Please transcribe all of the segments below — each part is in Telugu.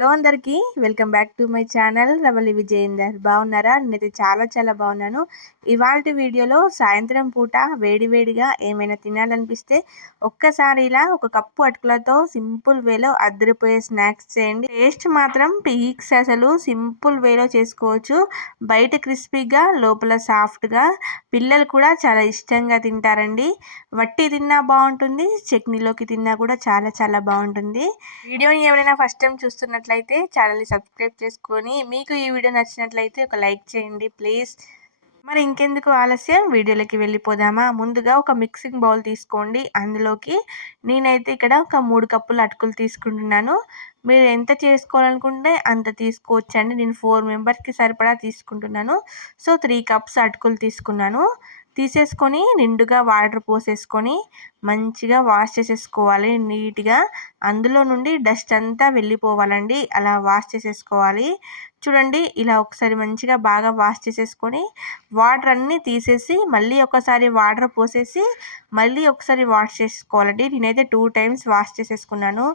హలో అందరికీ welcome back to my channel Ravali Vijayender. బాగున్నారా? నేనైతే చాలా బాగున్నాను. ఇవాల్టి వీడియోలో సాయంత్రం పూట వేడివేడిగా ఏమైనా తినాలనిపిస్తే ఒక్కసారి ఇలా ఒక కప్పు అటుకులతో సింపుల్ వేలో అద్దరిపోయే స్నాక్స్ చేయండి. టేస్ట్ మాత్రం పీక్స్. అసలు సింపుల్ వేలో చేసుకోవచ్చు. బయట క్రిస్పీగా లోపల సాఫ్ట్గా, పిల్లలు కూడా చాలా ఇష్టంగా తింటారండి. వట్టి తిన్నా బాగుంటుంది, చట్నీలోకి తిన్నా కూడా చాలా బాగుంటుంది. వీడియోని ఎవరైనా ఫస్ట్ టైం చూస్తున్నట్లయితే ఛానల్ని సబ్స్క్రైబ్ చేసుకొని, మీకు ఈ వీడియో నచ్చినట్లయితే ఒక లైక్ చేయండి ప్లీజ్. మరి ఇంకెందుకు ఆలస్యం, వీడియోలోకి వెళ్ళిపోదామా? ముందుగా ఒక మిక్సింగ్ బౌల్ తీసుకోండి. అందులోకి నేనైతే ఇక్కడ ఒక 3 కప్పుల అటుకులు తీసుకుంటున్నాను. మీరు ఎంత చేసుకోవాలనుకుంటే అంత తీసుకోవచ్చండి. నేను 4 మెంబర్స్కి సరిపడా తీసుకుంటున్నాను. సో 3 కప్స్ అటుకులు తీసుకున్నాను. తీసేసుకొని నిండుగా వాటర్ పోసేసుకొని మంచిగా వాష్ చేసేసుకోవాలి నీట్గా. అందులో నుండి డస్ట్ అంతా వెళ్ళిపోవాలండి. అలా వాష్ చేసేసుకోవాలి. చూడండి, ఇలా ఒకసారి మంచిగా బాగా వాష్ చేసేసుకొని వాటర్ అన్నీ తీసేసి మళ్ళీ ఒకసారి వాటర్ పోసేసి మళ్ళీ ఒకసారి వాష్ చేసుకోవాలండి. నేనైతే 2 టైమ్స్ వాష్ చేసేసుకున్నాను.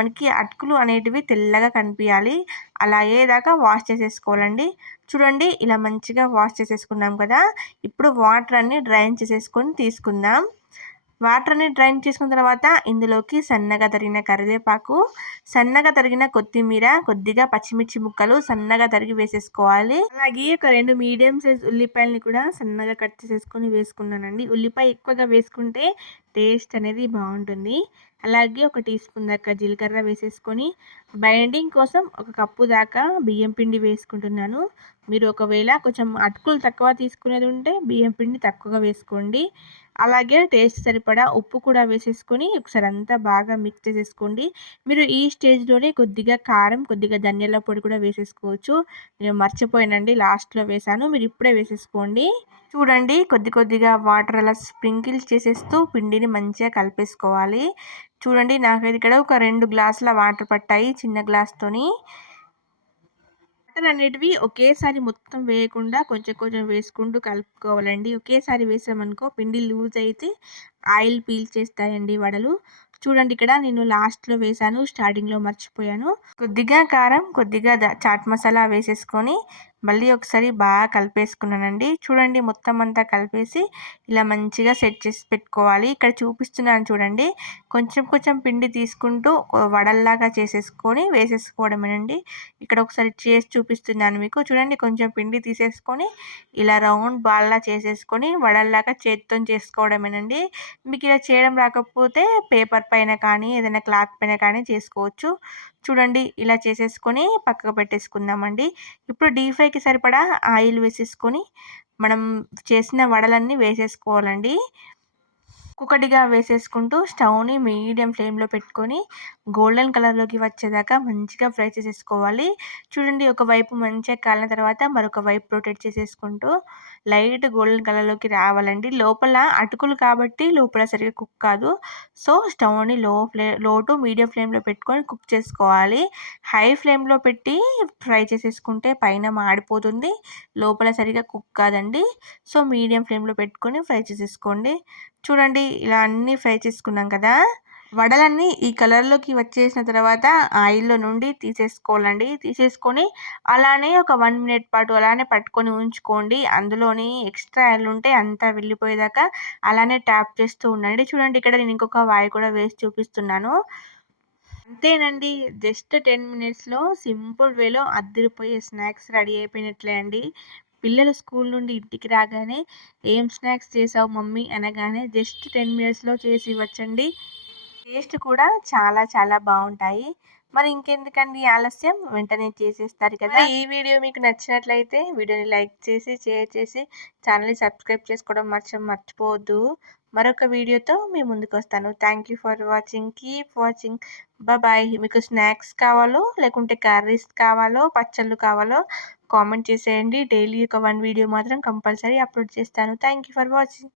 మనకి అటుకులు అనేటివి తెల్లగా కనిపించాలి, అలా అయ్యేదాకా వాష్ చేసేసుకోవాలండి. చూడండి, ఇలా మంచిగా వాష్ చేసేసుకున్నాం కదా. ఇప్పుడు వాటర్ అన్ని డ్రైన్ చేసేసుకొని తీసుకుందాం. వాటర్ అన్ని డ్రైన్ చేసుకున్న తర్వాత ఇందులోకి సన్నగా తరిగిన కరివేపాకు, సన్నగా తరిగిన కొత్తిమీర, కొద్దిగా పచ్చిమిర్చి ముక్కలు సన్నగా తరిగి వేసేసుకోవాలి. అలాగే ఒక 2 మీడియం సైజ్ ఉల్లిపాయలని కూడా సన్నగా కట్ చేసేసుకొని వేసుకున్నానండి. ఉల్లిపాయ ఎక్కువగా వేసుకుంటే టేస్ట్ అనేది బాగుంటుంది. అలాగే ఒక టీ స్పూన్ దాకా జీలకర్ర వేసేసుకొని బైండింగ్ కోసం ఒక కప్పు దాకా బియ్యం పిండి వేసుకుంటున్నాను. మీరు ఒకవేళ కొంచెం అటుకులు తక్కువ తీసుకునేది ఉంటే బియ్యం పిండి తక్కువగా వేసుకోండి. అలాగే టేస్ట్ సరిపడా ఉప్పు కూడా వేసేసుకొని ఒకసారి అంతా బాగా మిక్స్ చేసేసుకోండి. మీరు ఈ స్టేజ్లోనే కొద్దిగా కారం, కొద్దిగా ధనియాల పొడి కూడా వేసేసుకోవచ్చు. నేను మర్చిపోయానండి, లాస్ట్లో వేసాను, మీరు ఇప్పుడే వేసేసుకోండి. చూడండి, కొద్దిగా వాటర్ అలా స్ప్రింకిల్ చేసేస్తూ పిండిని మంచిగా కలిపేసుకోవాలి. చూడండి, నాకైతే ఇక్కడ ఒక 2 గ్లాసుల వాటర్ పట్టాయి చిన్న గ్లాస్తోని. వాటర్ అనేటివి ఒకేసారి మొత్తం వేయకుండా కొంచెం వేసుకుంటూ కలుపుకోవాలండి. ఒకేసారి వేసామనుకో పిండి లూజ్ అయితే ఆయిల్ పీల్చేస్తాయండి వడలు. చూడండి, ఇక్కడ నేను లాస్ట్లో వేసాను, స్టార్టింగ్లో మర్చిపోయాను. కొద్దిగా కారం, కొద్దిగా చాట్ మసాలా వేసేసుకొని మళ్ళీ ఒకసారి బాగా కలిపేసుకున్నానండి. చూడండి, మొత్తం అంతా కలిపేసి ఇలా మంచిగా సెట్ చేసి పెట్టుకోవాలి. ఇక్కడ చూపిస్తున్నాను చూడండి, కొంచెం పిండి తీసుకుంటూ వడల్లాగా చేసేసుకొని వేసేసుకోవడమేనండి. ఇక్కడ ఒకసారి చేసి చూపిస్తున్నాను మీకు. చూడండి, కొంచెం పిండి తీసేసుకొని ఇలా రౌండ్ బాల్లా చేసేసుకొని వడల్లాగా చేత్తో చేసుకోవడమేనండి. మీకు ఇలా చేయడం రాకపోతే పేపర్ పైన కానీ ఏదైనా క్లాత్ పైన కానీ చేసుకోవచ్చు. చూడండి, ఇలా చేసేసుకొని పక్కకు పెట్టేసుకుందామండి. ఇప్పుడు డీప్ ఫ్రైకి సరిపడా ఆయిల్ వేసేసుకొని మనం చేసిన వడలన్నీ వేసేసుకోవాలండి. ఒక్కొక్కటిగా వేసేసుకుంటూ స్టవ్ని మీడియం ఫ్లేమ్లో పెట్టుకొని గోల్డెన్ కలర్లోకి వచ్చేదాకా మంచిగా ఫ్రై చేసేసుకోవాలి. చూడండి, ఒకవైపు మంచిగా కాలిన తర్వాత మరొక వైపు రొటేట్ చేసేసుకుంటూ లైట్ గోల్డెన్ కలర్లోకి రావాలండి. లోపల అటుకులు కాబట్టి లోపల సరిగ్గా కుక్ కాదు. సో స్టవ్ని లో టు మీడియం ఫ్లేమ్లో పెట్టుకొని కుక్ చేసుకోవాలి. హై ఫ్లేమ్లో పెట్టి ఫ్రై చేసేసుకుంటే పైన మాడిపోతుంది, లోపల సరిగ్గా కుక్ కాదండి. సో మీడియం ఫ్లేమ్లో పెట్టుకొని ఫ్రై చేసేసుకోండి. చూడండి, ఇలా అన్నీ ఫ్రై చేసుకున్నాం కదా. వడలన్నీ ఈ కలర్లోకి వచ్చేసిన తర్వాత ఆయిల్లో నుండి తీసేసుకోవాలండి. తీసేసుకొని అలానే ఒక 1 మినిట్ పాటు అలానే పట్టుకొని ఉంచుకోండి. అందులోని ఎక్స్ట్రా ఆయిల్ ఉంటే అంతా వెళ్ళిపోయేదాకా అలానే ట్యాప్ చేస్తూ ఉండండి. చూడండి, ఇక్కడ నేను ఇంకొక వాయి కూడా వేసి చూపిస్తున్నాను. అంతేనండి, జస్ట్ 10 మినిట్స్లో సింపుల్ వేలో అద్దరిపోయే స్నాక్స్ రెడీ అయిపోయినట్లే అండి. పిల్లలు స్కూల్ నుండి ఇంటికి రాగానే ఏం స్నాక్స్ చేసావు మమ్మీ అనగానే జస్ట్ 10 మినిట్స్లో చేసి ఇవ్వచ్చండి. టేస్ట్ కూడా చాలా బాగుంటాయి. మరి ఇంకెందుకండి ఆలస్యం, వెంటనే చేసేస్తారు కదా. ఈ వీడియో మీకు నచ్చినట్లయితే వీడియోని లైక్ చేసి షేర్ చేసి ఛానల్ని సబ్స్క్రైబ్ చేసుకోవడం మర్చిపోవద్దు. మరొక వీడియోతో మీ ముందుకు వస్తాను. Thank you for watching. Keep watching. Bye. మీకు స్నాక్స్ కావాలో లేకుంటే కర్రీస్ కావాలో పచ్చళ్ళు కావాలో కామెంట్ చేసేయండి. డైలీ ఒక 1 వీడియో మాత్రం కంపల్సరీ అప్లోడ్ చేస్తాను. Thank you for watching.